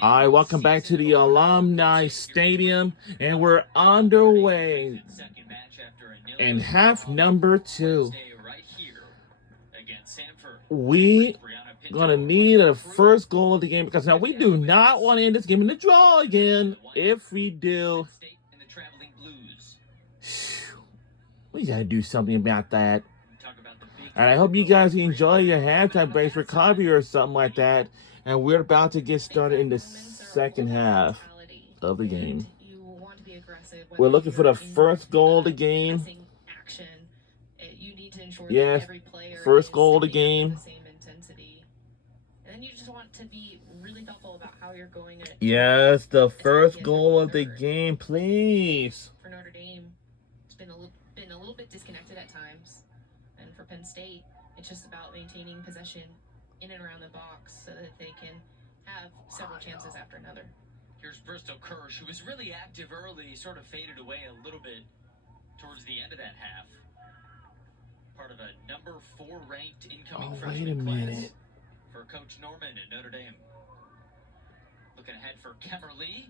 All right, welcome back to the Alumni Stadium, and we're underway in half number 2. We gonna need a first goal of the game because now we do not want to end this game in the draw again. If we do, we gotta do something about that. And I hope you guys enjoy your halftime breaks for coffee or something like that. And we're about to get started in the second half of the game. We're looking for the first goal of the game. Yes, first goal of the game. And then you just want to be really thoughtful about how you're going to Yes, the first goal of the game, please. For Notre Dame, it's been a little bit disconnected at times. And for Penn State, it's just about maintaining possession in and around the box so that they can have several chances after another. Here's Bristol Kirsch, who was really active early, sort of faded away a little bit towards the end of that half. Part of a number 4 ranked incoming freshman class for Coach Norman at Notre Dame. Looking ahead for Kemmerly.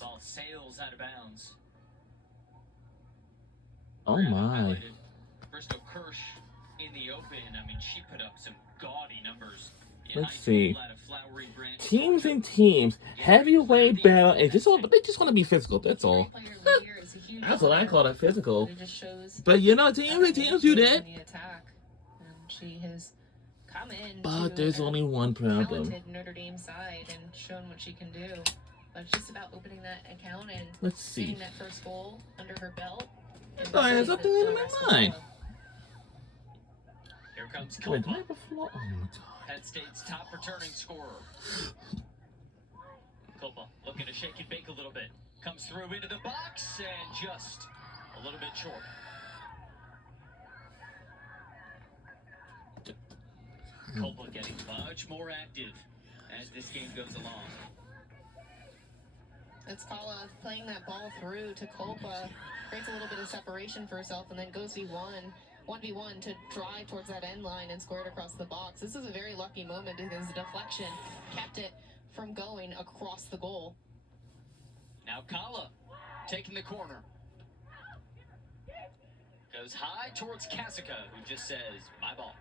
Ball sails out of bounds. Oh my. Bristol Kirsch in the open. I mean, she put up some gaudy numbers. Let's see. Teams and teams. Heavyweight battle. And but they just want to be physical. That's all. That's what I call it, physical. But you know, teams and teams do that. She has come in. But there's only one problem. Notre Dame side and shown what she can do. But it's just about opening that account and let's see. Getting that first goal under her belt. I have something in my mind. Here comes Kolpa. Oh my God. Penn State's top returning scorer. Kolpa looking to shake and bake a little bit. Comes through into the box and just a little bit short. Kolpa getting much more active as this game goes along. It's Kala playing that ball through to Kolpa. Creates a little bit of separation for herself and then goes 1v1 to drive towards that end line and score it across the box. This is a very lucky moment because the deflection kept it from going across the goal. Now Kala taking the corner. Goes high towards Kasika, who just says, my ball.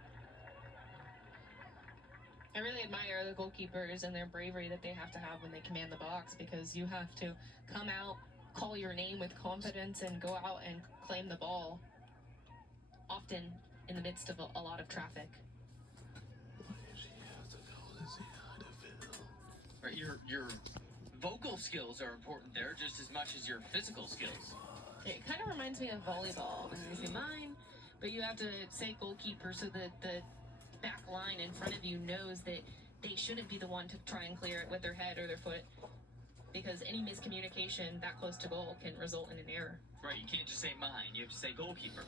I really admire the goalkeepers and their bravery that they have to have when they command the box, because you have to come out, call your name with confidence, and go out and claim the ball, often in the midst of a lot of traffic. Right, your vocal skills are important there just as much as your physical skills. It kind of reminds me of volleyball. When you say mine, but you have to say goalkeeper so that the back line in front of you knows that they shouldn't be the one to try and clear it with their head or their foot, because any miscommunication that close to goal can result in an error. Right, you can't just say mine, you have to say goalkeeper.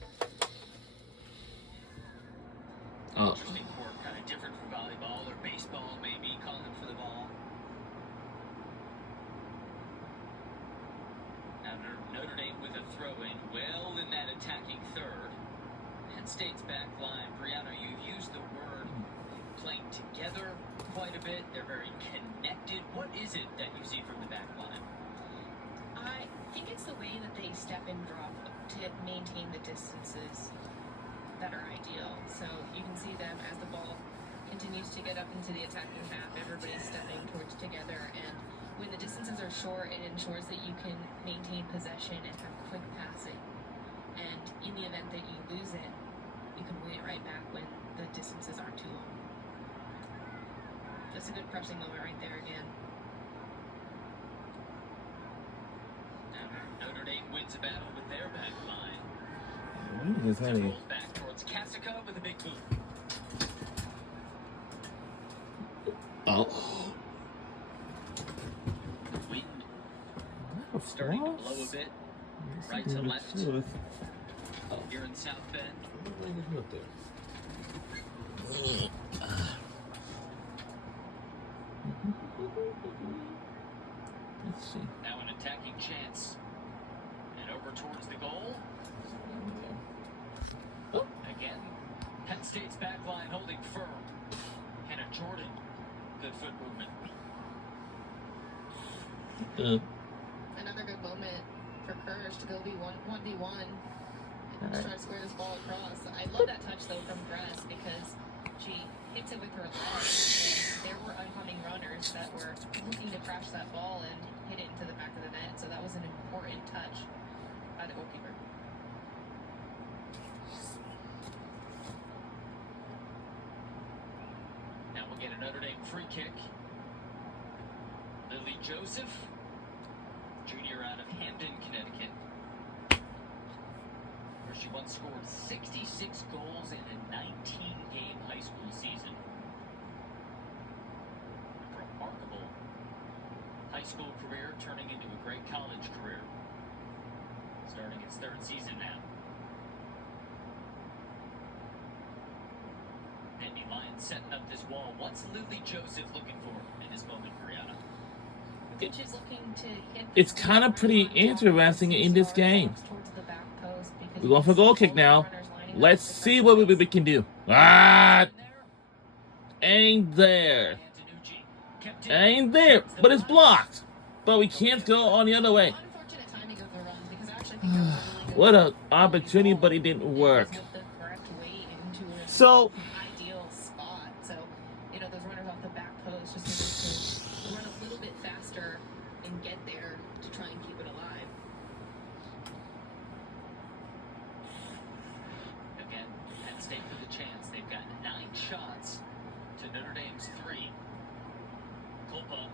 Interesting court, kind of different from volleyball or baseball, maybe calling for the ball. Now Notre Dame with a throw-in, well in that attacking third. Penn State's back line, Brianna, you've used the word playing together quite a bit. They're very connected. What is it that you see from the back line? I think it's the way that they step and drop to maintain the distances that are ideal. So you can see them as the ball continues to get up into the attacking half. Everybody's stepping towards together, and when the distances are short, it ensures that you can maintain possession and have quick passing. And in the event that you lose it, you can win it right back when the distances aren't too long. That's a good pressing moment right there again. Now Notre Dame wins a battle with their back line. Rolls back towards Kasika with a big boot. Oh. Wind starting to blow a bit. Right to left. Here in South Bend. Let's see. Now an attacking chance. And over towards the goal. Again. Penn State's back line holding firm. Hannah Jordan. Good foot movement. Another good moment for Kirsch to go be 1v1 and try to square this ball across. I love that touch though from Gress because she hits it with her legs, and there were oncoming runners that were looking to crash that ball and hit it into the back of the net. So that was an important touch by the goalkeeper. Now we'll get a Notre Dame free kick. Lily Joseph, junior out of Hamden, Connecticut. Where she once scored 66 goals in a 19-game high school season. Remarkable high school career turning into a great college career. Starting its third season now. Andy Lyons setting up this wall. What's Lily Joseph looking for in this moment, Brianna? She's looking to hit It's kind of pretty interesting in this game. We're going for a goal kick now. Let's see what we can do. Ah! Ain't there. Ain't there. But it's blocked. But we can't go on the other way. What an opportunity, but it didn't work. So, ideal spot. So, those runners off the back post just need to run a little bit faster and get there to try and keep it alive. Again, Penn State with a chance. They've got 9 shots to Notre Dame's 3. Kulpa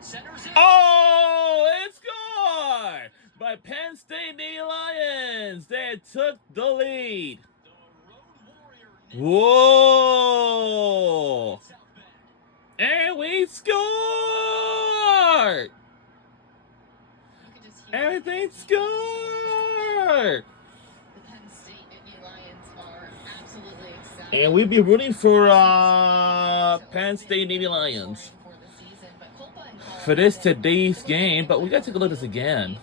centers it. oh, it's gone by Penn State Navy Lions. They took the lead. Whoa! And we scored! Everything scored! The Penn State Nittany Lions are absolutely excited. And we'd be rooting for Penn State Navy Lions for this today's game, but we got to take a look at this again.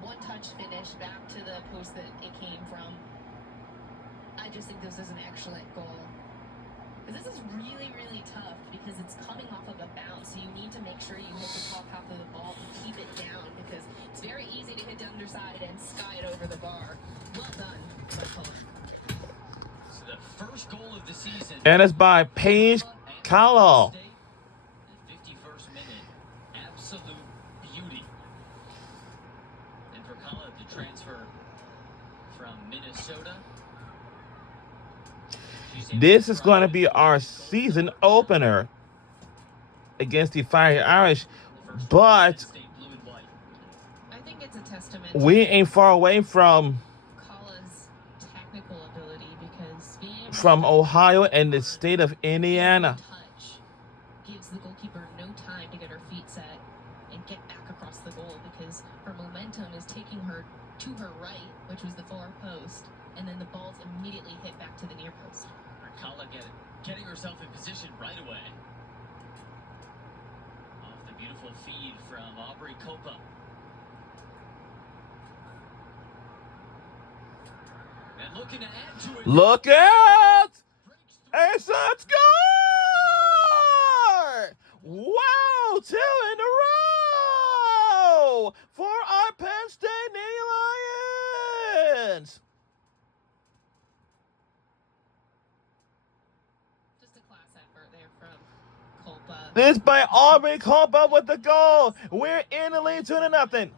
One touch finish back to the post that it came from. I just think this is an excellent goal. This is really, really tough because it's coming off of a bounce, so you need to make sure you hit the top half of the ball and keep it down because it's very easy to hit the underside and sky it over the bar. Well done by Cullen. So the first goal of the season. And it's by Paige Callowell. 51st minute. Absolute beauty. And for Kala, the transfer from Minnesota. This is going to be our season opener against the Fighting Irish, but I think it's a testament we ain't far away from Kala's technical ability because being able from to Ohio and the state of Indiana. touch gives the goalkeeper no time to get her feet set and get back across the goal because her momentum is taking her to her right, which was the far post, and then the ball's immediately hit back to the near post. Kala getting herself in position right away. Off the beautiful feed from Aubrey Kopa. And looking to add to it. Look out! It's a score! Wow, 2 in a row for our Penn State Navy Lions. Just a class effort there from Culpa. This by Aubrey Culpa with the goal. We're in the lead 2-0. I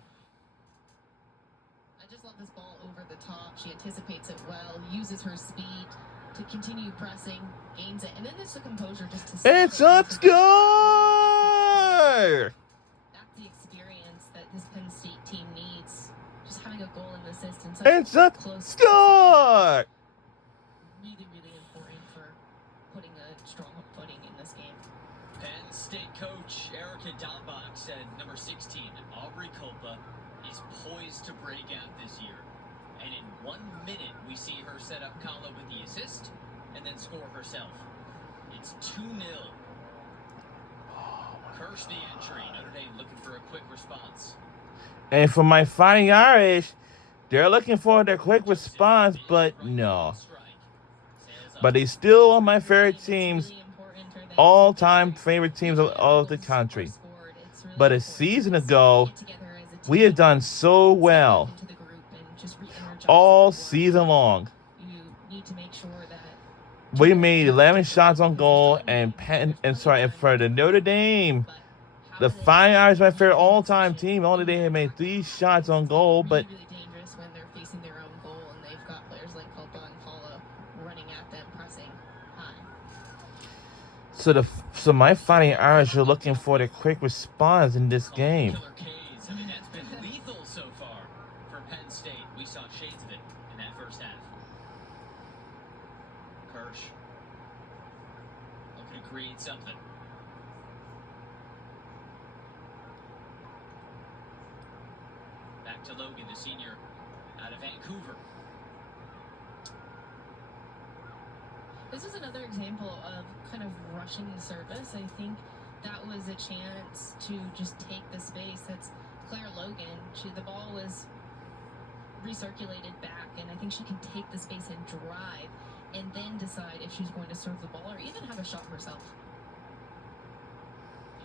just love this ball over the top. She anticipates it well, uses her speed to continue pressing, gains it, and then there's the composure just to It's a score! That's the experience that this Penn State team needs. Just having a goal and assist in such It's a close score! really, really important for putting a strong footing in this game. Penn State coach Erica Dombach said number 16, Aubrey Kopa, is poised to break out this year. And in 1 minute, we see her set up Kala with the assist and then score herself. It's 2-0. Kirsch the entry. Notre Dame looking for a quick response. And for my Fighting Irish, they're looking for their quick response, but no. But they still are my favorite teams, all-time favorite teams of the country. it's really But a important season to ago, get together as a team, we have done so step well back into the group and just re-energize all everyone. season long. You need to make sure that We Joe made and 11 Joe shots on because goal, there's and plenty for the Notre Dame, but how the do they Fighting Irish, my favorite maintain all-time possession team. Only in they that had made attack? 3 shots on goal, but Really, really dangerous when they're facing their own goal and they've got players like Copa and Paula running at them, pressing high. so my Fighting Irish are looking for the quick response in this game. Killer K's. I mean, that's been lethal so far for Penn State. We saw shades of it in that first half. Kirsch looking to create something. Back to Logan, the senior out of Vancouver. This is another example of kind of rushing the service. I think that was a chance to just take the space. That's Claire Logan. The ball was recirculated back, and I think she can take the space and drive and then decide if she's going to serve the ball or even have a shot herself.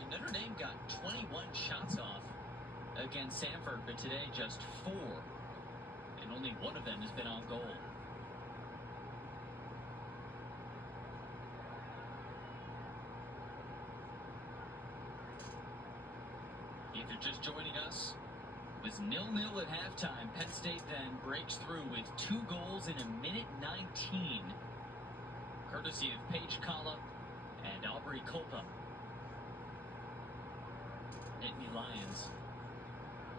And Notre Dame got 21 shots off against Sanford, but today just 4. And only one of them has been on goal. If you're just joining us, it was 0-0 at halftime. Penn State then breaks through with 2 goals in a minute 19. Courtesy of Paige Kalla and Aubrey Kolpa. Nittany Lions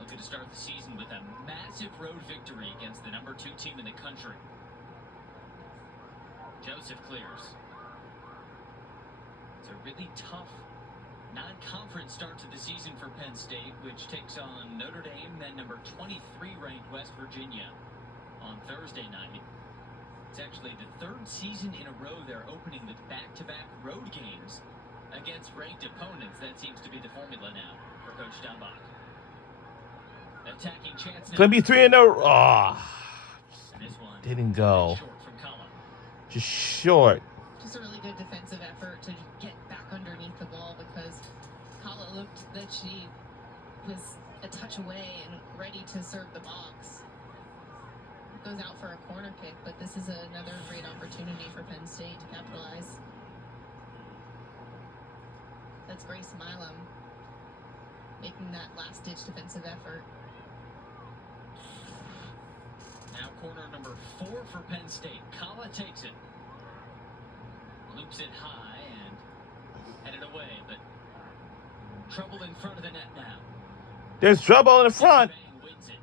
looking to start the season with a massive road victory against the number 2 team in the country. Joseph clears. It's a really tough non-conference start to the season for Penn State, which takes on Notre Dame, then number 23 ranked West Virginia on Thursday night. It's actually the 3rd season in a row they're opening with back-to-back road games against ranked opponents. That seems to be the formula now for Coach Dunbach. Attacking chance now. Gonna be 3 in a row. Oh, And this one didn't go. short from Kalla. Just short. Just a really good defensive effort to get back underneath the ball because Kalla looked that she was a touch away and ready to serve the box. Goes out for a corner kick, but this is another great opportunity for Penn State to capitalize. That's Grace Milam making that last-ditch defensive effort. Now corner number 4 for Penn State. Kalla takes it. Loops it high and headed away, but trouble in front of the net now. There's trouble in the front. Bang wins it.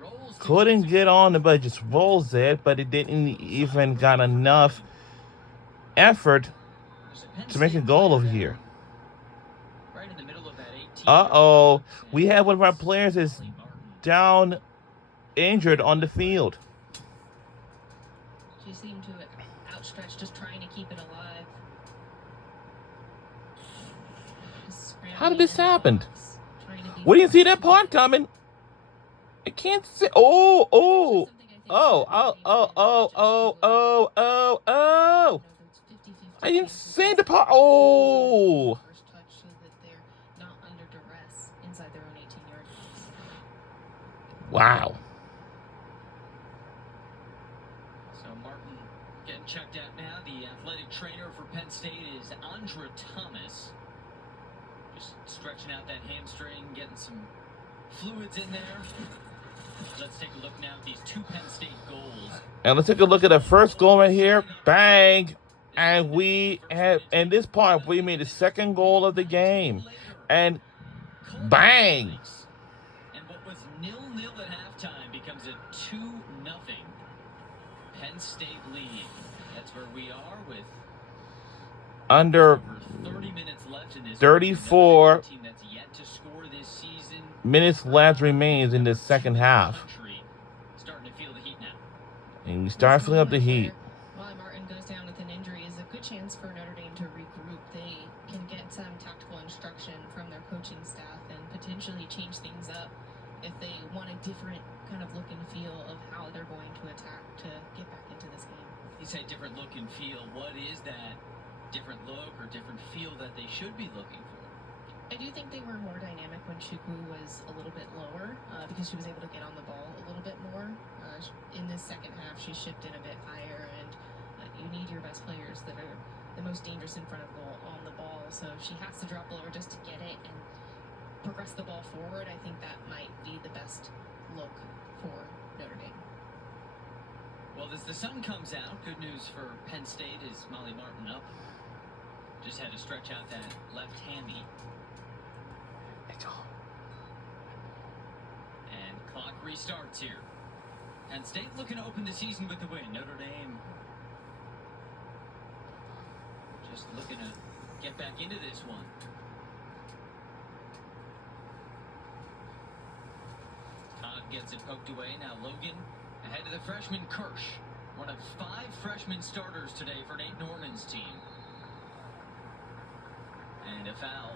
Rolls to Couldn't Joseph. get on it, but just rolls it. But it didn't even got enough effort There's a Penn to make a State goal player over there, here. right in the middle of that 18. Uh-oh. We have one of our players is down, injured on the field. She seemed to outstretch, just trying to keep it alive. Just How did this scrambling happen? in the box, trying to be We didn't see fast. that part coming. I can't see. Oh, oh, oh, oh, oh, oh, oh, oh, oh, oh. I didn't see the part. Oh. First touch so that they're not under duress inside their own 18-yard box. Wow. So Martin getting checked out now. The athletic trainer for Penn State is Andra Thomas. Just stretching out that hamstring, getting some fluids in there. Let's take a look now at these 2 Penn State goals. And let's take a look at the first goal right here. Bang. And we have, in this part, we made the second goal of the game. And bang. And what was 0-0 at halftime becomes a 2-0 Penn State lead. That's where we are with Under over 30 minutes left in this 34 team that's yet to score this season. minutes left remains in the second half. Country starting to feel the heat now. And we start filling up the heat. Wally Martin goes down with an injury is a good chance for Notre Dame to regroup. They can get some tactical instruction from their coaching staff and potentially change things up if they want a different kind of look and feel of how they're going to attack to get back into this game. You say different look and feel. What is that different look or different feel that they should be looking for? I do think they Chukwu was a little bit lower because she was able to get on the ball a little bit more. In this second half, she shifted a bit higher, and you need your best players that are the most dangerous in front of goal on the ball. So she has to drop lower just to get it and progress the ball forward. I think that might be the best look for Notre Dame. Well, as the sun comes out, good news for Penn State is Molly Martin up. Just had to stretch out that left hammy. And clock restarts here. Penn State looking to open the season with a win. Notre Dame just looking to get back into this one. Todd gets it poked away. Now Logan ahead of the freshman Kirsch. One of 5 freshman starters today for Nate Norman's team. And a foul.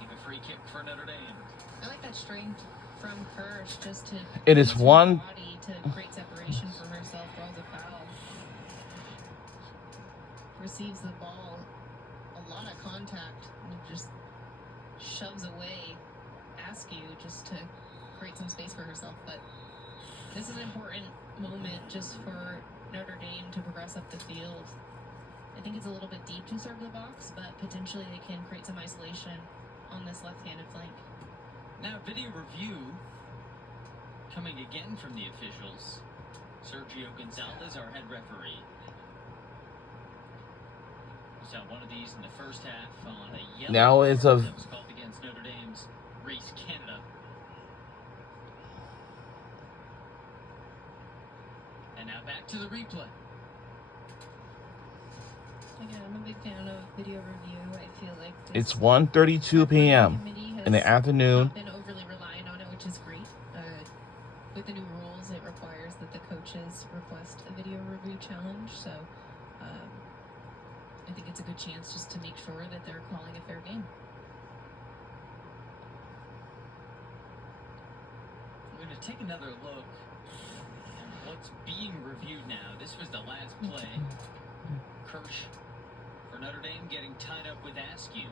Give a free kick for Notre Dame. I like that strength from Kirsch just to It is use her one- body to create separation for herself, draws a foul. Receives the ball, a lot of contact, and just shoves away Askew just to create some space for herself. But this is an important moment just for Notre Dame to progress up the field. I think it's a little bit deep to serve the box, but potentially they can create some isolation on this left-handed flank. Now video review coming again from the officials. Sergio Gonzalez, our head referee. We saw one of these in the first half on a yellow Now it's card a- that was called against Notre Dame's Reese Canada. And now back to the replay. Again, I'm a big fan of video review. I feel like It's 1:32 p.m. in the afternoon. Not been overly reliant on it, which is great. With the new rules, it requires that the coaches request a video review challenge. So I think it's a good chance just to make sure that they're calling a fair game. We're going to take another look at what's being reviewed now. This was the last play. Kirsch for Notre Dame getting tied up with Askew.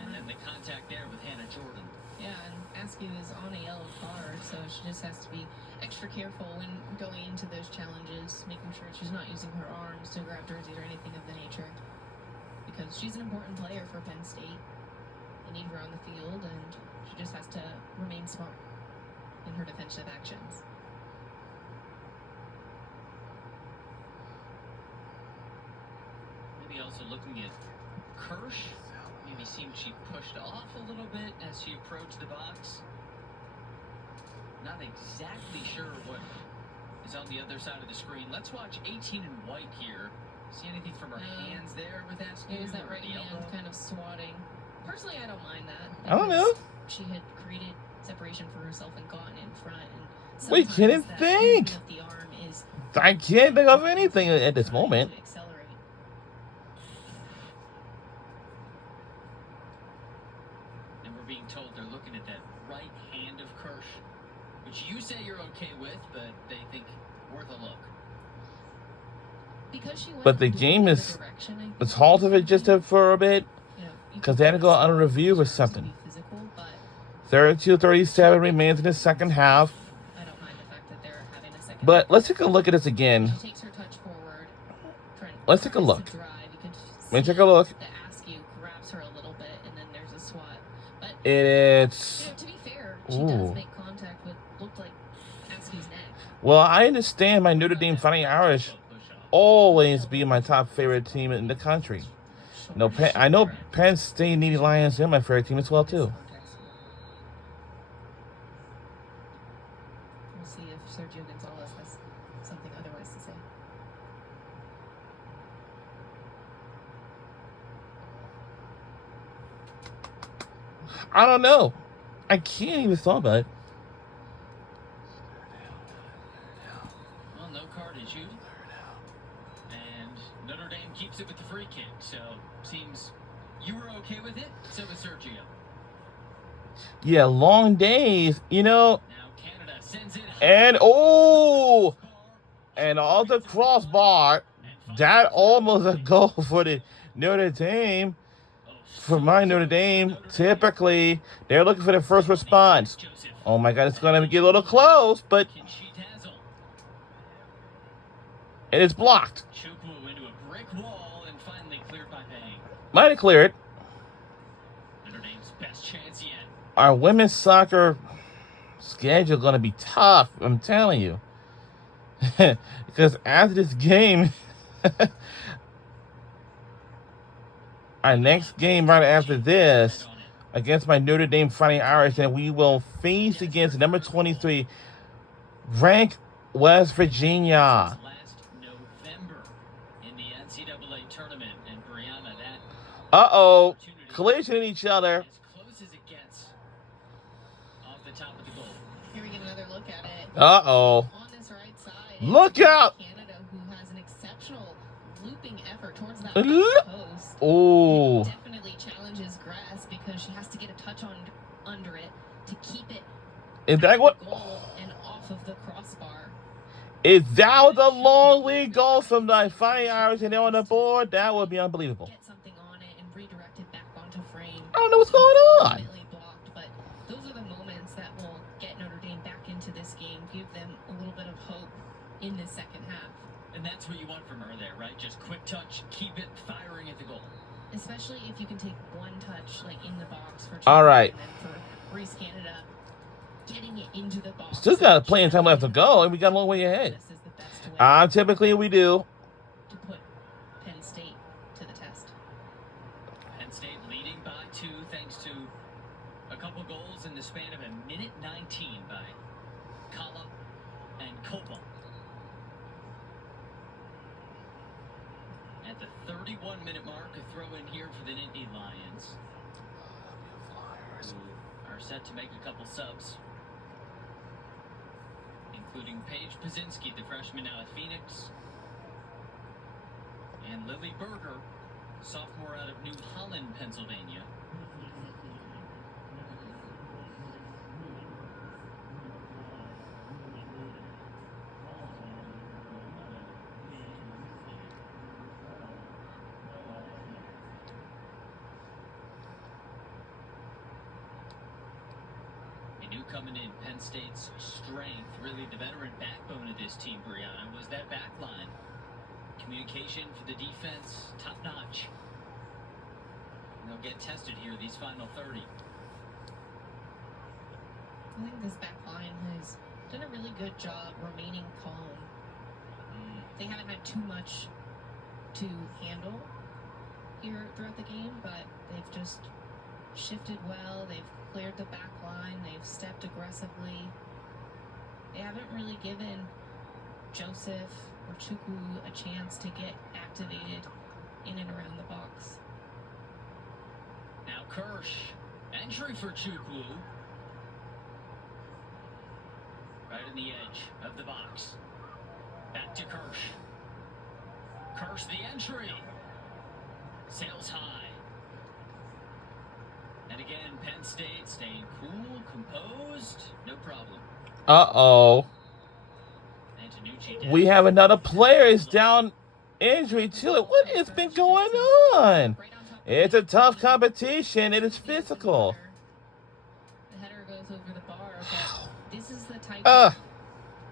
And then the contact there with Hannah Jordan. Yeah, and Askew is on a yellow card, so she just has to be extra careful when going into those challenges, making sure she's not using her arms to grab jerseys or anything of the nature. Because she's an important player for Penn State. They need her on the field, and she just has to remain smart in her defensive actions. Maybe also looking at Kirsch. Maybe seemed she pushed off a little bit as she approached the box. Not exactly sure what is on the other side of the screen. Let's watch 18 in white here. See anything from her hands there with Askew? It was that or right the hand elbow? kind of swatting. Personally, I don't mind that. I don't know. because She had created separation for herself and gotten in front. And We can't sometimes that think. movement of the arm is I can't think of anything at this moment. to accelerate. And we're being told they're looking at that right hand of Kirsch, which you say you're okay with, but they think worth a look. Because she went But the into game another is- direction, I think It's halted it just for a bit. you know, you 'cause can they had to go under review or to be something. physical, but 32-37 remains in the second half. I don't mind the fact that they're having a second. But let's take a look at this again. She takes her touch forward. Let's take a tries look. to drive. You can Let me see take a look. The Askew grabs her a little bit, and then there's a swat. But It's... you know, to be fair, she Ooh. does make contact with looked like Askew's neck. Well, I understand my Notre Dame Fighting Irish always be my top favorite team in the country. No, I know Penn State Nittany Lions are my favorite team as well, too. We'll see if Sergio Gonzalez has something otherwise to say. I don't know. I can't even thought about it. Well, no card issued. And Notre Dame keeps it with the free kick, so seems you were okay with it, so was Sergio. Yeah, long days, you know. Now Canada sends it high. And, oh! And all the crossbar. That almost a goal for the Notre Dame. Oh, for my Notre Dame, typically they're looking for the first response. Oh my God, it's going to get a little close, but Can she dazzle? it is blocked. Chukwu into a brick wall and finally cleared by Bang. Might have cleared. Notre Dame's best chance yet. Our women's soccer schedule going to be tough, I'm telling you. Because after this game, our next game right after this, against my Notre Dame Fighting Irish, and we will face against number 23, ranked West Virginia. Last November in the NCAA tournament, and Brianna, that Uh-oh. Collision in each other. as close as it gets off the top of the goal. Here we get another look at it. Uh-oh. On this right side. Look it's out! Canada, who has an exceptional looping effort towards that Look. post. Ooh. Definitely challenges Grass because she has to get a touch on under it to keep it Is that at what? the goal and off of the crossbar. If that was a long lead goal from the Fighting Irish and they're on the board, that would be unbelievable. Get something on it and redirect it back onto frame. I don't know what's going on. Ultimately blocked, but those are the moments that will get Notre Dame back into this game, give them a little bit of hope in the second half. And that's what you want from her there, right? Just quick touch, keep it firing at the goal. Especially if you can take one touch, like in the box for All right. and then for Reese Canada, getting it into the box. Still got plenty of time left to go, and we got a long way ahead. This is the best way Typically we do. to put Penn State to the test. Penn State leading by 2 thanks to a couple goals in the span of a minute 19 by Kala and Kopa. At the 31-minute mark, a throw in here for the Nittany Lions, who are set to make a couple subs, including Paige Pazinski, the freshman out of Phoenix, and Lily Berger, sophomore out of New Holland, Pennsylvania. And you coming in, Penn State's strength, really the veteran backbone of this team, Brianna, was that back line. Communication for the defense, top notch. And they'll get tested here these final 30. I think this back line has done a really good job remaining calm. They haven't had too much to handle here throughout the game, but they've just shifted well. They've cleared the back line. They've stepped aggressively. They haven't really given Joseph or Chukwu a chance to get activated in and around the box. Now Kirsch, entry for Chukwu. Right in the edge of the box. Back to Kirsch. Kirsch the entry. Sails high. And again, Penn State staying cool, composed, no problem. Uh-oh. Antonucci down. We have another player is down injury to it. What has been going on? Right on top of It's a tough competition. It is physical. The header goes over the bar, but this is the type Uh. of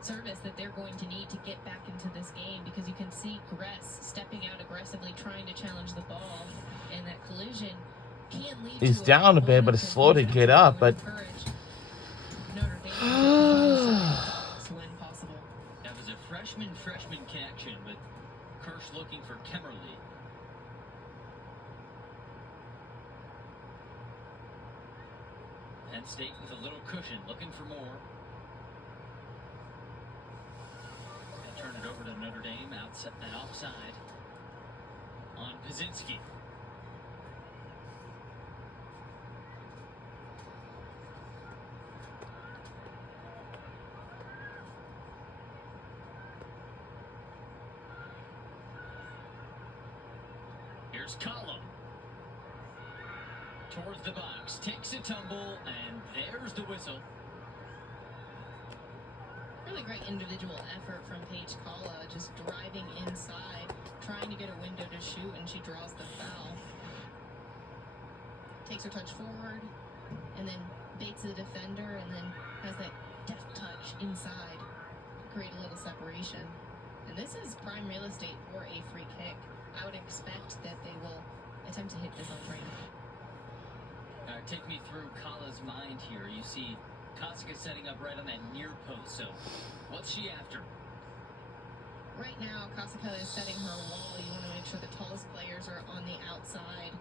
service that they're going to need to get back into this game because you can see Gress stepping out aggressively, trying to challenge the ball, and that collision can lead He's to down a bit, but it's slow to get up, but- Notre Dame so when possible. That was a freshman connection with Kirsch looking for Kemmerly. Penn State with a little cushion, looking for more. They turn it over to Notre Dame outside, offside on Pazinski. Here's Collum. Towards the box, takes a tumble, and there's the whistle. Really great individual effort from Paige Kala, just driving inside, trying to get a window to shoot, and she draws the foul. takes her touch forward, and then baits the defender, and then has that deft touch inside, create a little separation. And this is prime real estate for a free kick. I would expect that they will attempt to hit this on frame. Take me through Kala's mind here. You see Kasuga setting up right on that near post, so what's she after? Right now, Kasuga is setting her wall. You want to make sure the tallest players are on the outside,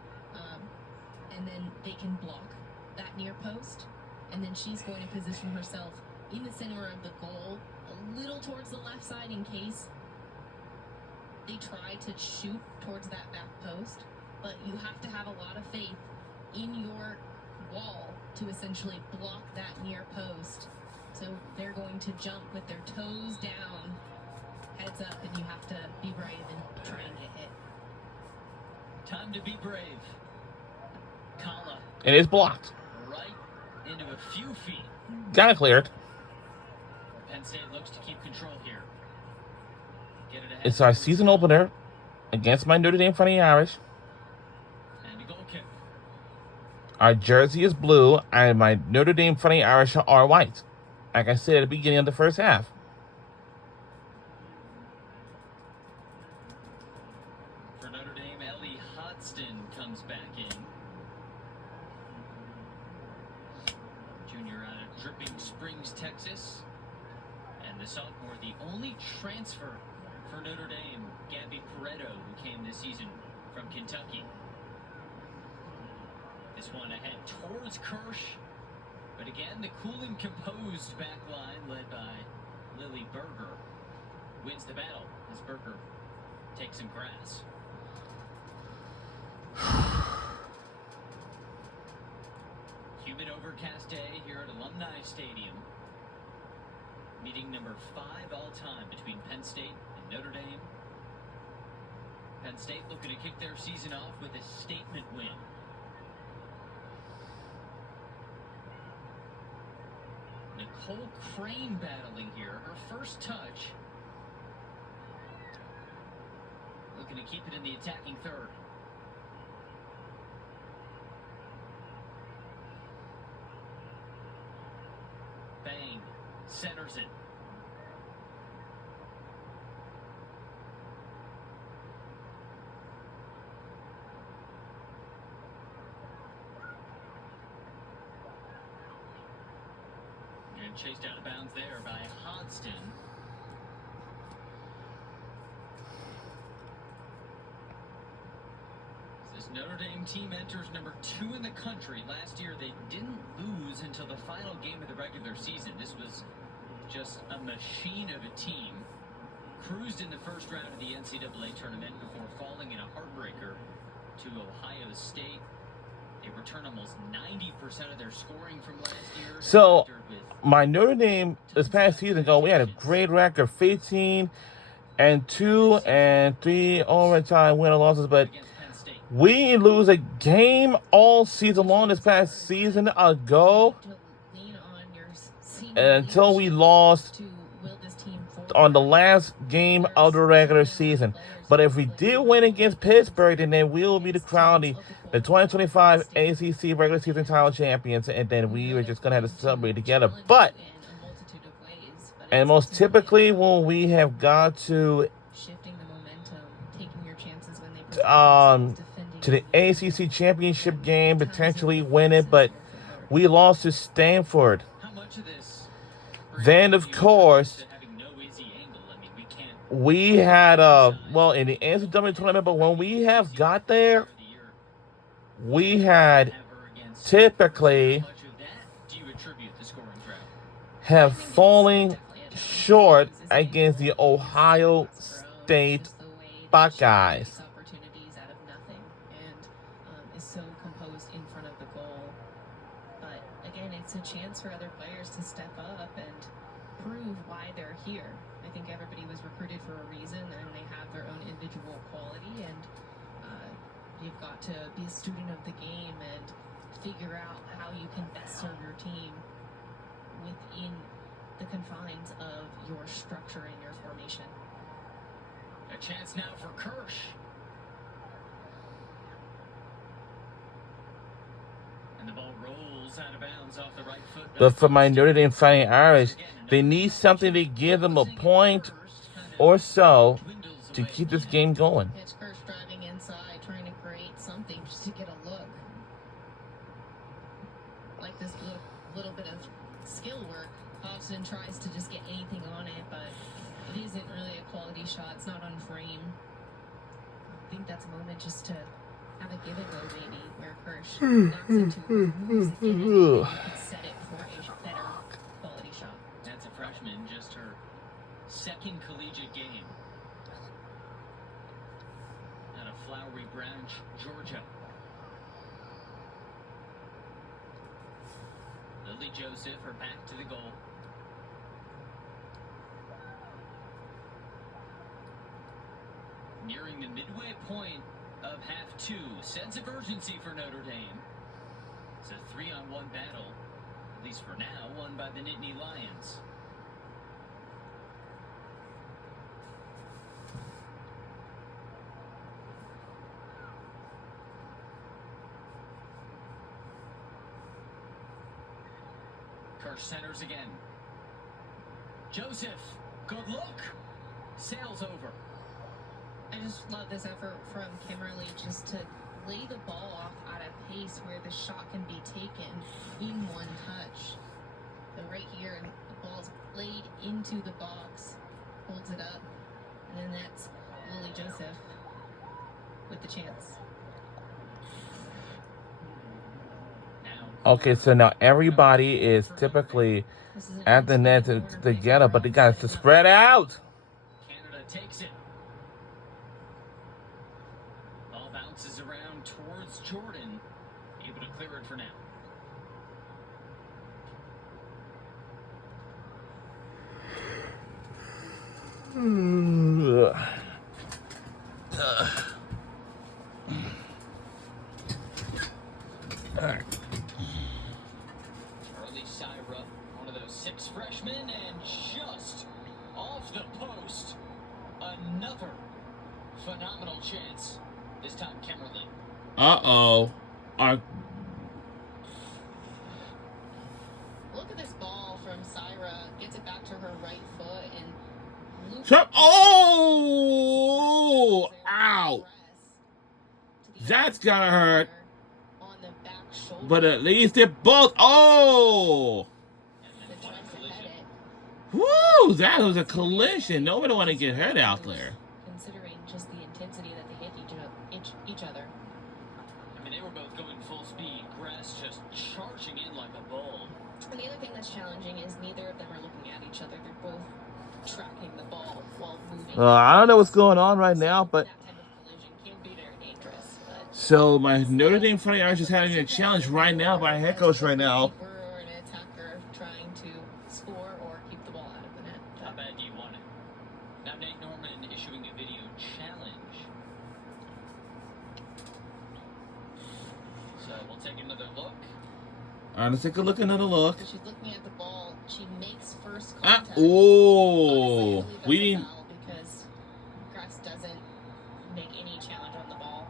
and then they can block that near post. And then she's going to position herself in the center of the goal, a little towards the left side in case they try to shoot towards that back post. But you have to have a lot of faith in your wall to essentially block that near post. So they're going to jump with their toes down, heads up, and you have to be brave and try and get hit. Time to be brave. Kala. It is blocked. Right into a few feet. Got it cleared. Penn State looks to keep control here. Get it ahead. It's our season opener against my Notre Dame Fighting Irish. And a goal kick. Our jersey is blue, and my Notre Dame Fighting Irish are white. Like I said at the beginning of the first half. For Notre Dame, Ellie Hodgson comes back in. Junior out of Dripping Springs, Texas. And the sophomore, the only transfer for Notre Dame, Gabby Pareto, who came this season from Kentucky. This one ahead towards Kirsch. But again, the cool and composed back line led by Lily Berger wins the battle as Berger takes some grass. Humid overcast day here at Alumni Stadium. Meeting number 5 all time between Penn State and Notre Dame. Penn State looking to kick their season off with a statement win. Nicole Crane battling here. Her first touch. Looking to keep it in the attacking third. Bang. Centers it. And chased out of bounds there by Hodgson. This Notre Dame team enters number 2 in the country. Last year they didn't lose until the final game of the regular season. This was just a machine of a team. Cruised in the first round of the NCAA tournament before falling in a heartbreaker to Ohio State. They return almost 90% of their scoring from last year. So, my Notre Dame this past season ago, we had a great record, 15-2 and 3 overtime winner losses, but we lose a game all season long this past season ago until we lost on the last game of the regular season. But if we did win against Pittsburgh, then we will be the crowned the 2025 ACC regular season title champions, and then we were just going to have to celebrate together. But, and most typically when we have got to the ACC championship game, potentially win it, but we lost to Stanford. Then, of course, we had, in the NCAA tournament, but when we have got there, we had typically have fallen short against the Ohio State Buckeyes. It's a chance for other players to step up and prove why they're here. I think everybody was recruited for a reason, and they have their own individual quality, and you've got to be a student of the game and figure out how you can best serve your team within the confines of your structure and your formation. A chance now for Kirsch. falls out of bounds off the right foot. But for my Notre Dame Fighting Irish, they need something to give them a point or so to keep this game going. It's Kirsch driving inside, trying to create something just to get a look. Like this little bit of skill work. Hobson tries to just get anything on it, but it isn't really a quality shot. It's not on frame. I think that's a moment just to have a give and go, maybe, where Kirsch knocks into her moves again and could set it for a better quality shot. That's a freshman, just her second collegiate game. Out of Flowery Branch, Georgia. Lily Joseph are back to the goal. Nearing the midway point of half two. Sense of urgency for Notre Dame. It's a 3-on-1 battle, at least for now, won by the Nittany Lions. Kirsch centers again. Joseph, good look. Sails over. I just love this effort from Kimberly just to lay the ball off at a pace where the shot can be taken in one touch. So right here, the ball's played into the box, holds it up, and then that's Lily Joseph with the chance. Okay, so now everybody is typically at the net together, but they got to spread out. Canada takes it. Ball bounces around towards Jordan. Able to clear it for now. Charlie Syra, one of those 6 freshmen, and just off the post. Another phenomenal chance. This time, Kimberly. Uh-oh. Look at this ball from Syra. Gets it back to her right foot and loops Oh! Ow! That's gotta hurt. on the back shoulder. But at least they're both. Oh! And The then tries one to head collision. it. Woo! That was a collision. Nobody want to get hurt out there. Considering just the intensity that they hit each other. I mean, they were both going full speed. Grass just charging in like a bull. And the other thing that's challenging is neither of them are looking at each other. They're both tracking the ball while moving. I don't know what's going on right now, but that type of collision can be very dangerous. But so my Notre Dame Fighting Irish is having a challenge right now by head coach right now. We're an attacker trying to score or keep the ball out of the net. How bad do you want it? Now Nate Norman issuing a video challenge. So we'll take another look. All right, let's take a look. Another look. So she's looking at the ball. She makes first contact. Oh, Honestly, I believe we that's a didn't. foul because Grass doesn't make any challenge on the ball.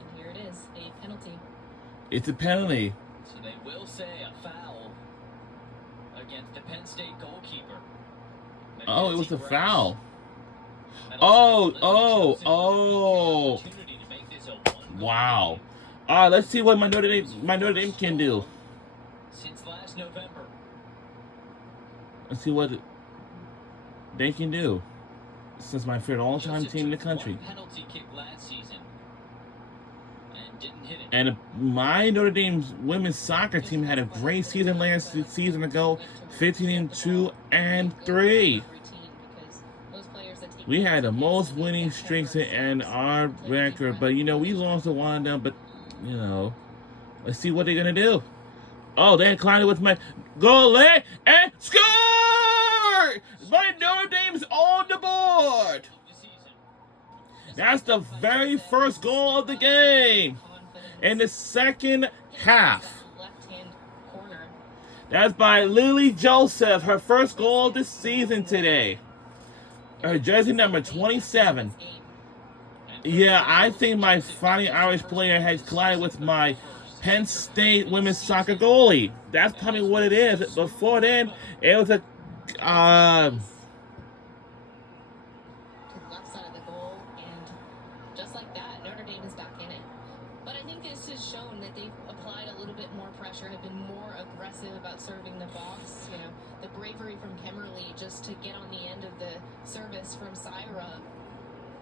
And here it is, a penalty. It's a penalty. So they will say a foul against the Penn State goalkeeper. Oh, it was a Mackenzie foul. Grass. Oh, That'll oh, give Lily Joseph oh. the opportunity to make this a one-goal Wow. game. All right, let's see what my Notre Dame can do. Since last November. Let's see what they can do. This is my favorite all-time Joseph team in the took country. one penalty kick last season and didn't hit it. And my Notre Dame's women's soccer team had a great season last season ago, 15-2-3. We had the most winning streaks in our record, but you know we lost to one of them. But you know, let's see what they're gonna do. Oh, they inclined it with my goal and score! My Notre Dame's on the board. That's the very first goal of the game in the second half. That's by Lily Joseph, her first goal of the season today. Her jersey number 27. And Yeah, I think my Fighting Irish player has collided with my Penn State women's soccer goalie. That's probably what it is. Before then, it was a to the left side of the goal, and just like that, Notre Dame is back in it. But I think this has shown that they've applied a little bit more pressure, have been more aggressive about serving the box. You know, the bravery from Kemmerly just to get on the end of the service from Syra,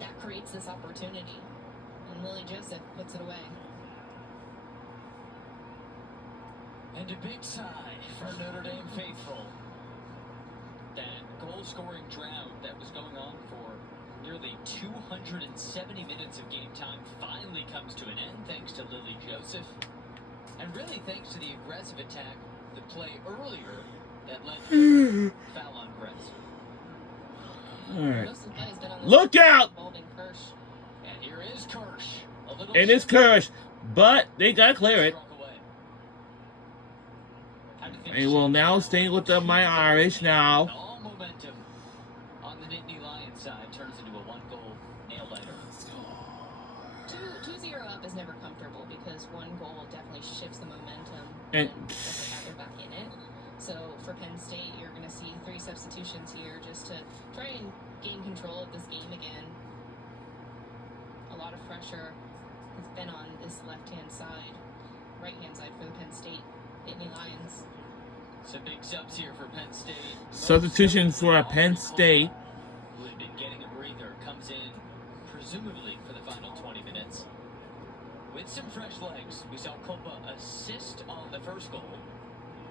that creates this opportunity. And Lily Joseph puts it away. And a big sigh for Notre Dame faithful. That goal-scoring drought that was going on for nearly 270 minutes of game time finally comes to an end thanks to Lily Joseph. And really thanks to the aggressive attack, the play earlier that led to foul on Brett. All right. Most of the play has been on the Look out! involving Kirsch. And here is Kirsch. A little It is Kirsch, but they gotta clear it. struck away. Time to They finish will it. now stay with the My Irish now. All momentum on the Nittany Lions side turns into a one-goal nail-biter. 2-0 up is never comfortable because one goal definitely shifts the momentum And- they're back in it. So for Penn State, you're going to see 3 substitutions here just to try and gain control of this game again. A lot of pressure has been on this left-hand side, right-hand side for the Penn State Nittany Lions. Some big subs here for Penn State. Substitution for Penn State. Who had been getting a breather, comes in presumably for the final 20 minutes. With some fresh legs, we saw Copa assist on the first goal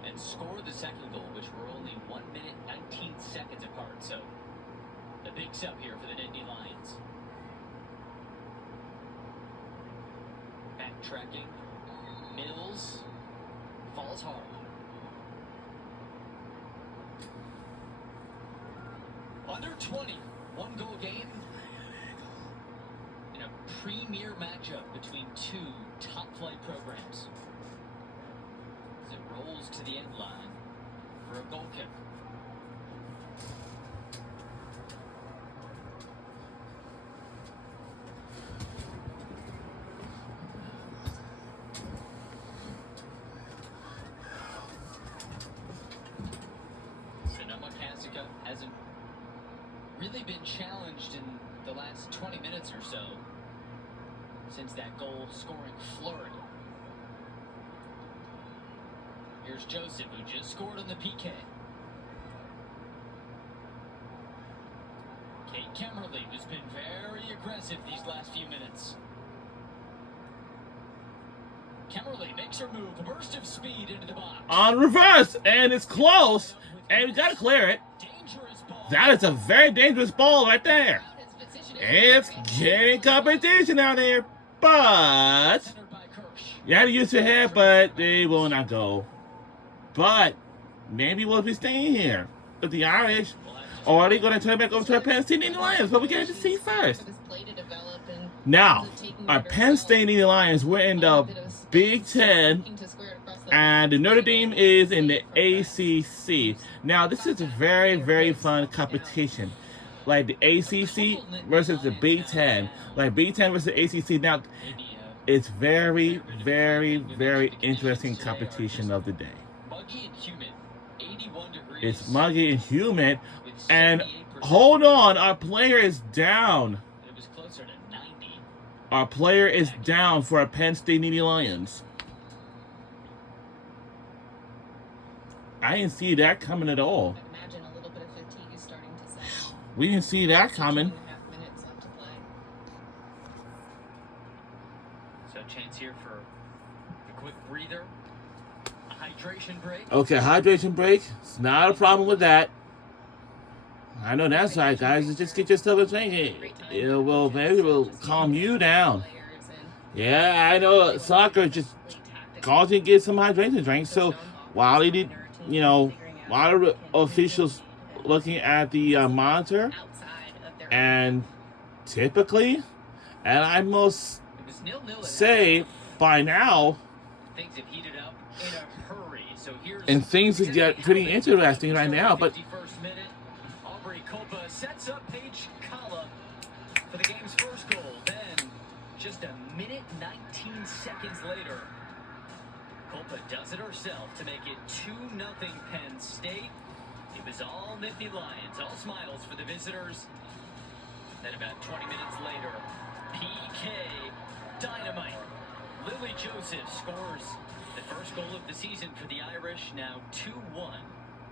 and score the second goal, which were only 1 minute 19 seconds apart. So a big sub here for the Nittany Lions. Backtracking, Mills falls hard. Under 20, 1-goal game in a premier matchup between 2 top-flight programs. As it rolls to the end line for a goal kick. Sonoma Cassica hasn't really been challenged in the last 20 minutes or so since that goal scoring flurry. Here's Joseph, who just scored on the PK. Kate Kemmerly, who's been very aggressive these last few minutes. Kemmerly makes her move, a burst of speed into the box. On reverse, and it's close, and we gotta clear it. Dangerous ball. That is a very dangerous ball right there. It's getting competition out there, but Centered by Kirsch. you had to use your head, but they will not go. But maybe we'll be staying here with the Irish, or are they going to turn back over to our Penn State Nittany Lions? But we got to see first. Now, our Penn State Nittany Lions, we're in the Big Ten, and the Notre Dame is in the ACC. Now, this is a very, very fun competition. Like the ACC versus the Big Ten. Like Big Ten versus the ACC. Now, it's very, very, very interesting competition of the day. Muggy and humid, 81 degrees. It's muggy and humid. And hold on, our player is down. It was closer to 90. Our player is down for our Penn State Nittany Lions. I didn't see that coming at all. Imagine a little bit of fatigue is starting to set. We didn't see that coming. 2.5 minutes left to play. So chance here for a quick breather, a hydration break. Okay, hydration break. It's not a problem with that. I know that's right, guys. Just get yourself a drink. It will maybe will calm you down. Players and Yeah, I know soccer just calls you to get some hydration drinks. So while they did, while the officials looking at the monitor, outside of their and typically, and I must It was 0-0 at say by now, half. Things have heated up in a hurry. So here's and things would get pretty interesting right now, but 51st minute, Aubrey Copa sets up Paige Kala for the game's first goal. Then Just a minute 19 seconds later, Culpa does it herself to make it 2-0 Penn State. It was all Nittany Lions, all smiles for the visitors. Then about 20 minutes later, PK dynamite. Lily Joseph scores the first goal of the season for the Irish, now 2-1.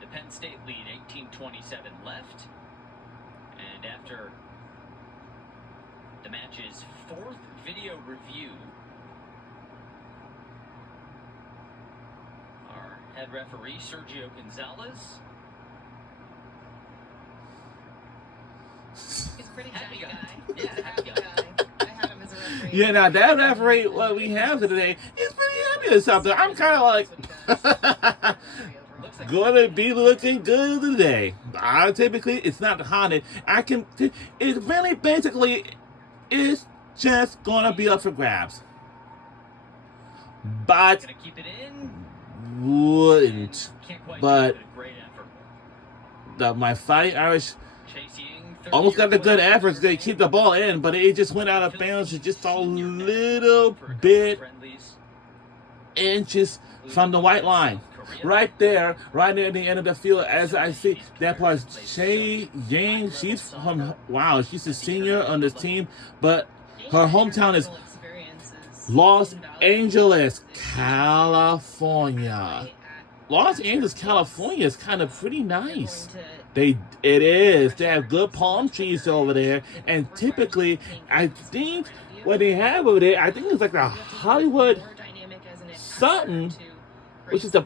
The Penn State lead, 18:27 left. And after the match's fourth video review, our head referee, Sergio Gonzalez, He's a pretty happy guy. Yeah, He's a happy guy. I had him as a referee. Yeah, now that referee, what we have today, he's pretty happy with something. I'm kind of like, gonna be looking good today. Typically, it's not haunted. It really basically is just gonna be up for grabs. But gonna keep it in. wouldn't. Can't quite But do it, a great effort. my Fighting Irish Chasing almost got the good efforts. They keep the ball in, but it just went out of bounds just a little bit inches from the white line. Right there, right near the end of the field, as I see that part, Shay Yang, she's from, wow, she's a senior on this team, but her hometown is Los Angeles, California. Los Angeles, California is kind of pretty nice. It is. They have good palm trees over there, and typically, I think what they have over there, I think it's like the Hollywood something, which is the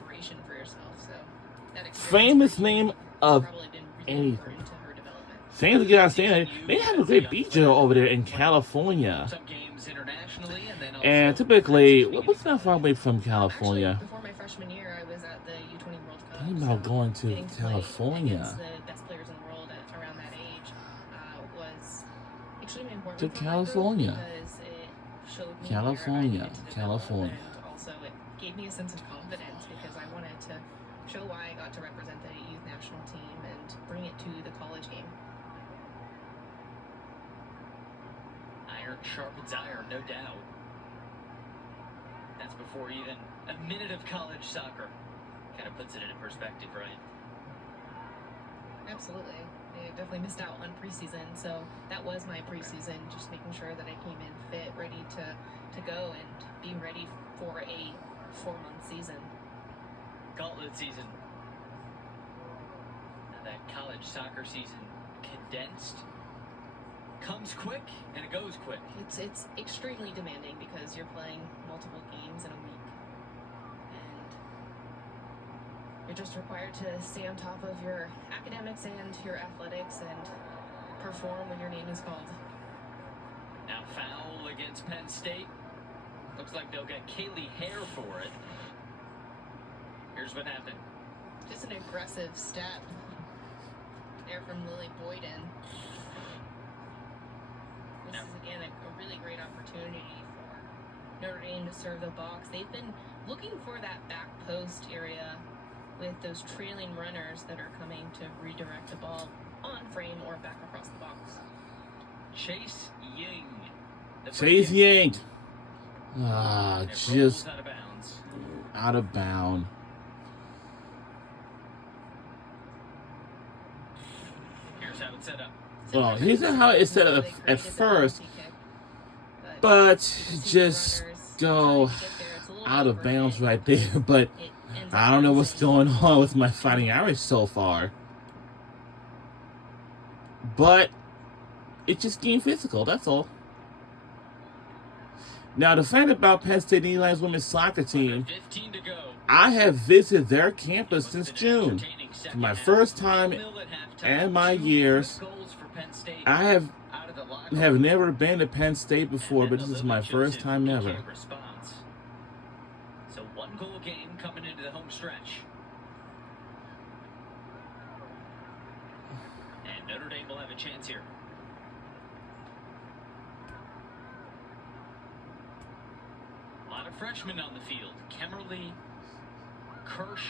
famous name of anything. Same as you understand, they have a great beach over there in California. And typically, what's not far away from California? Before my freshman year, I was at the U20 World Cup. Thinking about going to Getting to play California. against the best players in the world around that age was extremely important. To for my growth California. because it showed me California, where I needed to develop, California. and also it gave me a sense of confidence because I wanted to show why I got to represent the youth national team and bring it to the college game. Iron sharpens iron, no doubt. That's before even a minute of college soccer. Kind of puts it into perspective, right? Absolutely. I definitely missed out on preseason, so that was my preseason, just making sure that I came in fit, ready to go and be ready for a 4-month season. Gauntlet season. Now that college soccer season condensed, comes quick and it goes quick. It's extremely demanding because you're playing multiple games in a week. And you're just required to stay on top of your academics and your athletics and perform when your name is called. Now foul against Penn State. Looks like they'll get Kaylee Hare for it. Here's what happened. Just an aggressive step there from Lily Boyden. This is, again, a really great opportunity for Notre Dame to serve the box. They've been looking for that back post area with those trailing runners that are coming to redirect the ball on frame or back across the box. Chase Ying. Chase Yang. Just out of bounds. out of bound. Here's how it's set up. Well, here's how it's set up at first, but just go out of bounds right there. But I don't know what's going on with my Fighting Irish so far. But it's just getting physical, that's all. Now, the fact about Penn State Nittany Lions women's soccer team, 15 to go. I have visited their campus since June. For my first time in my years, I have never been to Penn State before, but this is my first time ever. So 1 goal game coming into the home stretch. And Notre Dame will have a chance here. A lot of freshmen on the field. Kemmerly, Kirsch.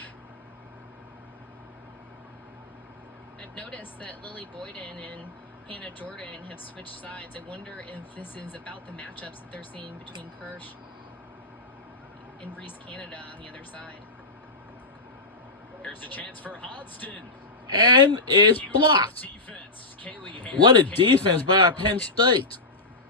I've noticed that Lily Boyden and Hannah Jordan have switched sides. I wonder if this is about the matchups that they're seeing between Kirsch and Reese Canada on the other side. Here's a chance for Hodgson. And it's blocked. Defense. Kaylee Hare What a came defense back by from Penn it. State.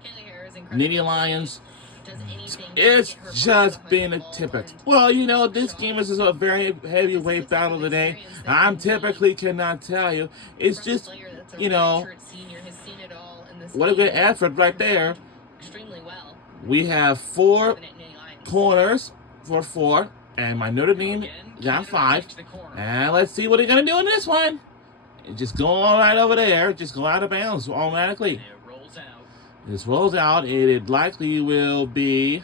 Kaylee Hare is incredible. Nittany Lions. Does anything to It's get her just ball been behind a the ball typical. and Well, you know, this game is a very heavyweight battle today. I'm typically cannot tell you. It's from a just, player that's a you know, redshirt senior, has seen it all in this what a good game. effort right there. Extremely well. We have 4 Nittany Lions. corners for 4, and my Notre Dame Again, got Canada 5. takes the corner. And let's see what they're gonna do in this one. Just go all right over there. Just go out of bounds automatically. And it rolls out. This rolls out, and it likely will be.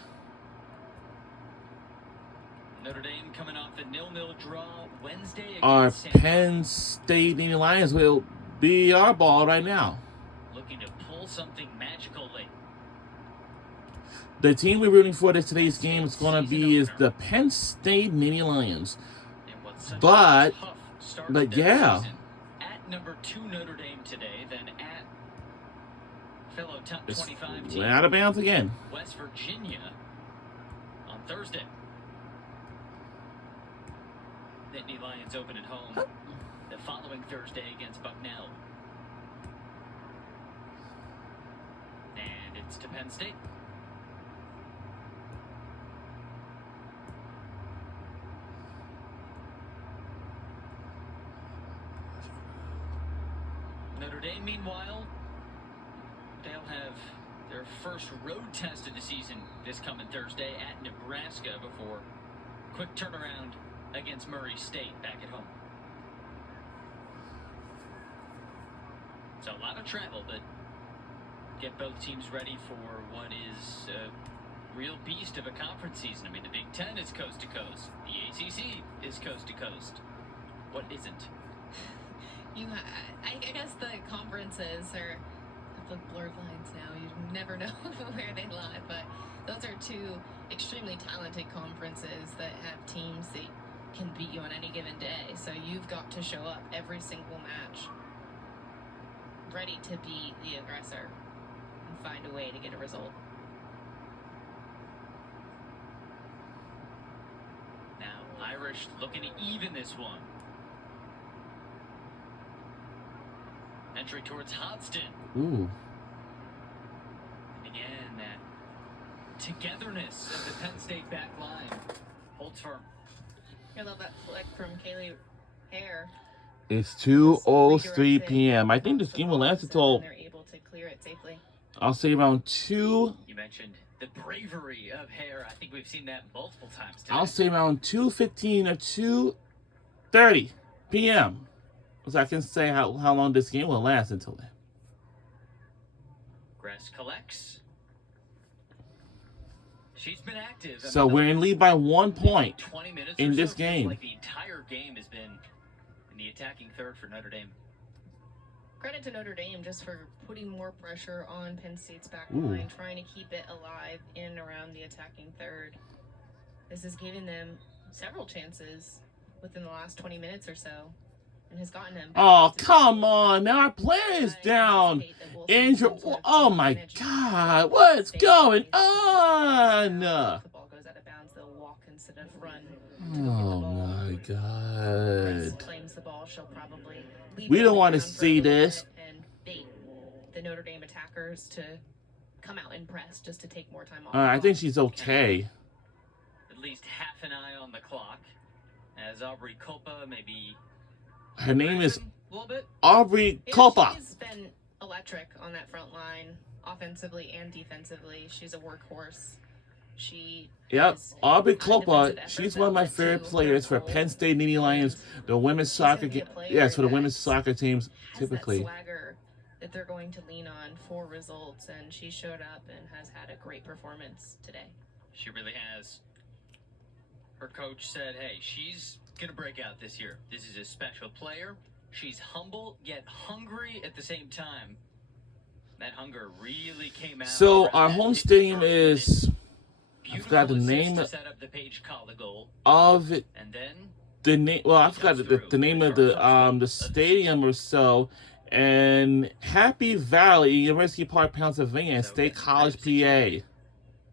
Notre Dame coming off the 0-0 draw Wednesday against Our San Penn State Nittany Lions will be our ball right now. looking to pull something magical late. The team we're rooting for today's game is going to be is the Penn State Nittany Lions. And what's such But- a tough start but to their yeah. season. At number 2 Notre Dame today, then at fellow top It's 25 went team out of bounds again. West Virginia on Thursday. Nittany Lions open at home the following Thursday against Bucknell. And it's to Penn State. Notre Dame, meanwhile, they'll have their first road test of the season this coming Thursday at Nebraska before quick turnaround against Murray State back at home. So a lot of travel, but get both teams ready for what is a real beast of a conference season. I mean, the Big Ten is coast to coast. The ACC is coast to coast. What isn't? I guess the conferences are the blurred lines now. You never know where they lie, but those are 2 extremely talented conferences that have teams that can beat you on any given day. So you've got to show up every single match ready to be the aggressor and find a way to get a result. Now, Irish looking to even this one. Entry towards Hodgson. Ooh. And again, that togetherness of the Penn State back line holds firm. I love that flick from Kaylee Hare. It's 2:03 p.m. I think this game will last until, They're able to clear it safely. I'll say, around 2. You mentioned the bravery of Hare. I think we've seen that multiple times today. I'll say around 2:15 or 2:30 p.m. So I can say how long this game will last until then. Gress collects. She's been active. So we're in lead by 1 point 20 minutes in or this so. Feels game. like the entire game has been in the attacking third for Notre Dame. Credit to Notre Dame just for putting more pressure on Penn State's back Ooh. line, trying to keep it alive in and around the attacking third. This has given them several chances within the last 20 minutes or so, and has gotten them. Oh, come on. Now our player is down. Injured. Oh, my God. What's going on? The ball goes out of bounds. They'll walk instead of run. Oh, my Grace God. claims the ball. She'll probably leave We it don't on the want to ground for a see little this. bit and bait the Notre Dame attackers to come out and press just to take more time off. I think she's okay. At least half an eye on the clock as Aubrey Culpa maybe. Her name is a little bit. Aubrey Yeah, Culpa. She's been electric on that front line, offensively and defensively. She's a workhorse. She Yep, is Aubrey on Culpa. defensive She's efforts one of my that led favorite to players for her goal. Penn State Nittany Lions, the women's She's soccer. gonna be a player Yes, for the that women's soccer teams, has typically. that swagger that they're going to lean on for results, and she showed up and has had a great performance today. She really has. Her coach said, hey, she's going to break out this year. This is a special player. She's humble yet hungry at the same time. That hunger really came out. So around our that home 51st stadium minute. is, I Beautiful forgot the assist name to set up the Paige Collie goal. of it. And then The name, well, I forgot the name of the stadium or so. And Happy Valley, University Park, Pennsylvania, State College, PA.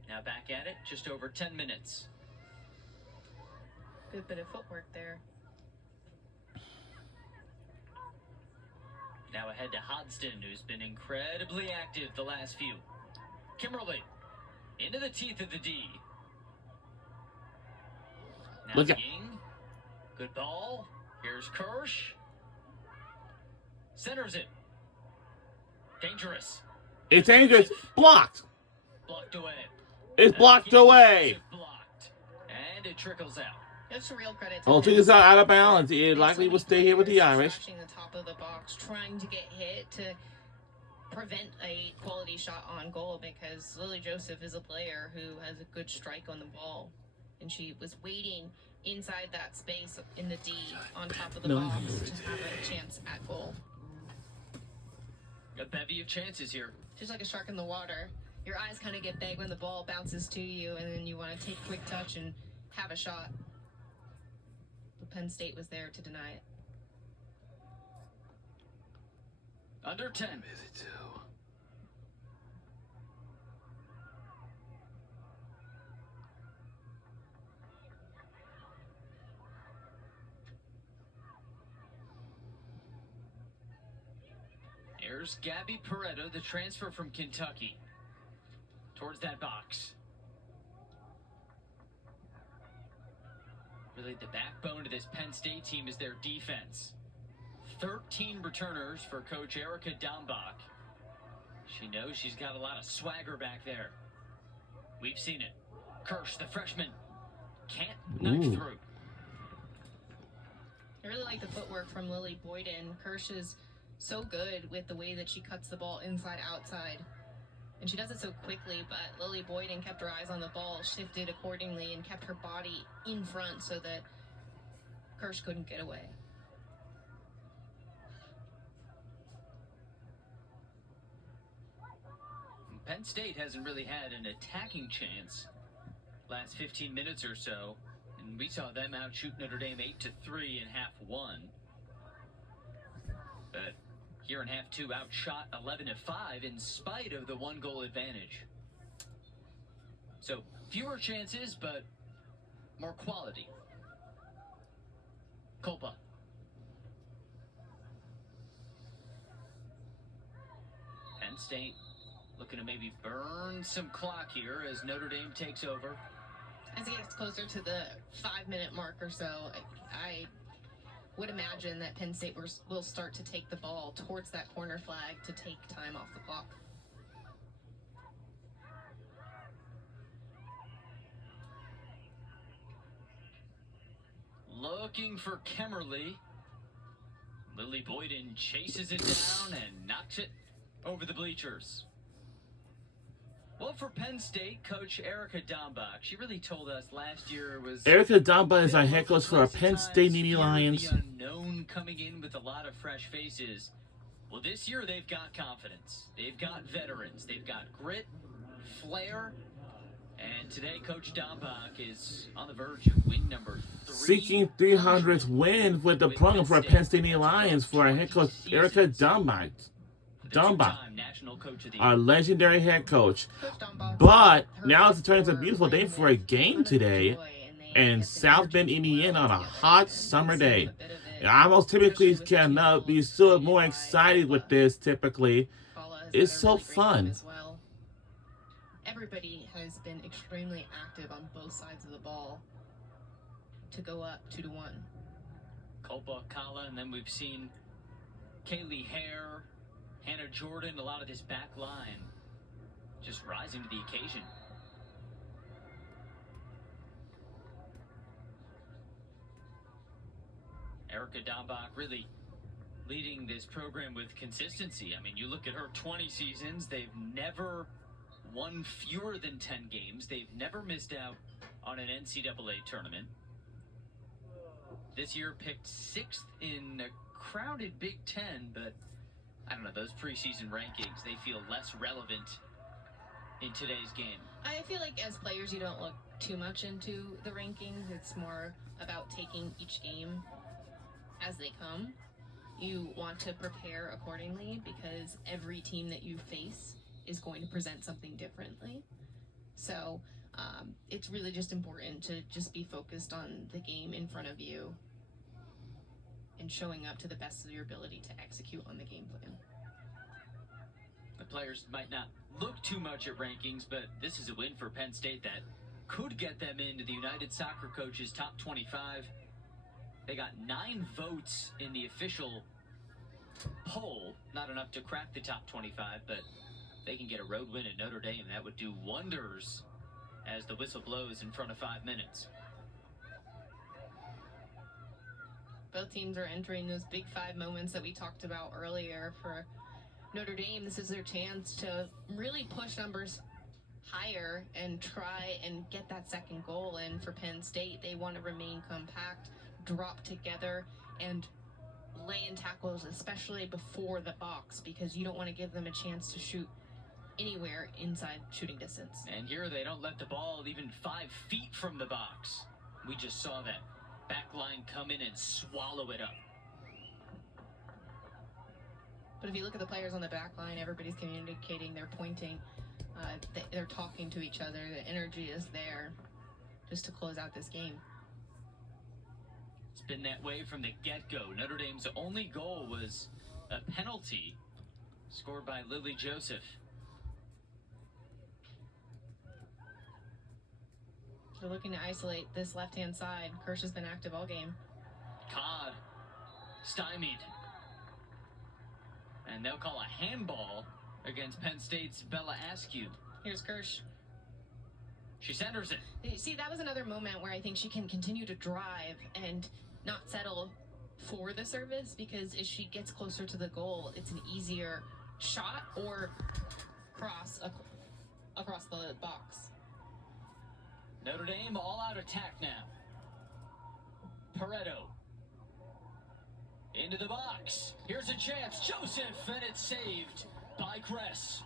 Now back at it, just over 10 minutes. Good bit of footwork there. Now ahead to Hodgson, who's been incredibly active the last few. Kimberly, into the teeth of the D. Now Look at- Ying, good ball. Here's Kirsch. Centers it. Dangerous. It's dangerous. Blocked. Blocked away. It's blocked away. Blocked. And it trickles out. It's a real credit to Oh, him. check this out of balance. It Makes likely so will many stay here with the players Irish. trashing the top of the box, trying to get hit to prevent a quality shot on goal, because Lily Joseph is a player who has a good strike on the ball, and she was waiting inside that space in the D on top of the No. box to have a chance at goal. A bevy of chances here. Just like a shark in the water, your eyes kind of get big when the ball bounces to you, and then you want to take a quick touch and have a shot. But Penn State was there to deny it. Under 10. There's Gabby Pareto, the transfer from Kentucky, towards that box. Really, the backbone of this Penn State team is their defense. 13 returners for Coach Erica Dombach. She knows she's got a lot of swagger back there. We've seen it. Kirsch, the freshman, can't knife Ooh. through. I really like the footwork from Lily Boyden. Kirsch is so good with the way that she cuts the ball inside outside, and she does it so quickly, but Lily Boyden kept her eyes on the ball, shifted accordingly, and kept her body in front so that Kirsch couldn't get away. Penn State hasn't really had an attacking chance last 15 minutes or so, and we saw them outshoot Notre Dame 8-3 in half one. But here in half two, outshot 11-5 in spite of the 1-goal advantage. So fewer chances, but more quality. Kolpa. Penn State looking to maybe burn some clock here as Notre Dame takes over. As it gets closer to the 5-minute mark or so, I would imagine that Penn State will start to take the ball towards that corner flag to take time off the clock. Looking for Kemmerly. Lily Boyden chases it down and knocks it over the bleachers. Well, for Penn State, Coach Erica Dombach, she really told us last year was... Erica Dombach is our head coach for our Penn State Nittany Lions. The unknown coming in with a lot of fresh faces. Well, this year they've got confidence. They've got veterans. They've got grit, flair, and today Coach Dombach is on the verge of win number 3. Seeking 300th win with the program for our Penn State Nittany Lions for our head coach Erica Dombach. National Coach of the Our Year. legendary head coach. Coach Dombach, But her now it's turning into a for beautiful day playing for a with game ton of today joy, and they in get the South Bend, energy Indiana on a well hot together. summer And day. a bit of it, I most typically especially with the cannot be goals so created more by excited with Kolpa. this typically. Paula has It's had a so really great game fun. as well. Everybody has been extremely active on both sides of the ball to go up 2-1. Kolpa, Kala, and then we've seen Kaylee Hare, Hannah Jordan, a lot of this back line just rising to the occasion. Erica Dombach really leading this program with consistency. I mean, you look at her 20 seasons, they've never won fewer than 10 games. They've never missed out on an NCAA tournament. This year picked 6th in a crowded Big Ten, but I don't know, those preseason rankings, they feel less relevant in today's game. I feel like as players, you don't look too much into the rankings. It's more about taking each game as they come. you want to prepare accordingly because every team that you face is going to present something differently. So it's really just important to just be focused on the game in front of you and showing up to the best of your ability to execute on the game plan. The players might not look too much at rankings, but this is a win for Penn State that could get them into the United Soccer Coaches top 25. They got 9 votes in the official poll. Not enough to crack the top 25, but they can get a road win at Notre Dame. That would do wonders as the whistle blows in front of 5 minutes. Both teams are entering those big 5 moments that we talked about earlier. For Notre Dame, this is their chance to really push numbers higher and try and get that second goal. And for Penn State, they want to remain compact, drop together, and lay in tackles, especially before the box, because you don't want to give them a chance to shoot anywhere inside shooting distance. And here they don't let the ball even 5 feet from the box. We just saw that back line come in and swallow it up. But if you look at the players on the back line, everybody's communicating, they're pointing, they're talking to each other, the energy is there just to close out this game. It's been that way from the get-go. Notre Dame's only goal was a penalty scored by Lily Joseph. They're looking to isolate this left-hand side. Kirsch has been active all game. Codd stymied. And they'll call a handball against Penn State's Bella Askew. Here's Kirsch. She centers it. You see, that was another moment where I think she can continue to drive and not settle for the service, because if she gets closer to the goal, it's an easier shot or cross across the box. Notre Dame all-out attack now. Pareto. Into the box. Here's a chance. Joseph, and it's saved by Kress.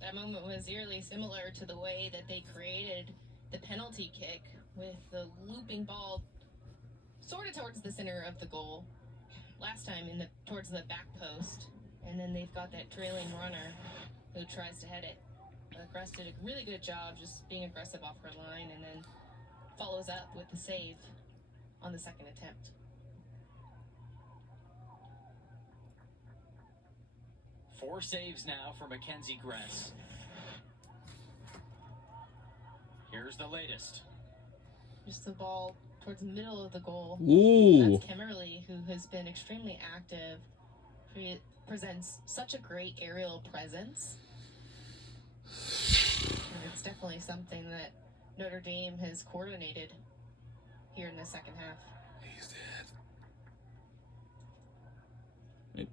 That moment was eerily similar to the way that they created the penalty kick, with the looping ball sort of towards the center of the goal. Last time towards the back post. And then they've got that trailing runner who tries to head it. Kress did a really good job just being aggressive off her line, and then follows up with the save on the second attempt. Four saves now for Mackenzie Gress. Here's the latest. Just the ball towards the middle of the goal. Ooh. That's Kimmerly, who has been extremely active. She presents such a great aerial presence. And it's definitely something that Notre Dame has coordinated here in the second half. He's dead.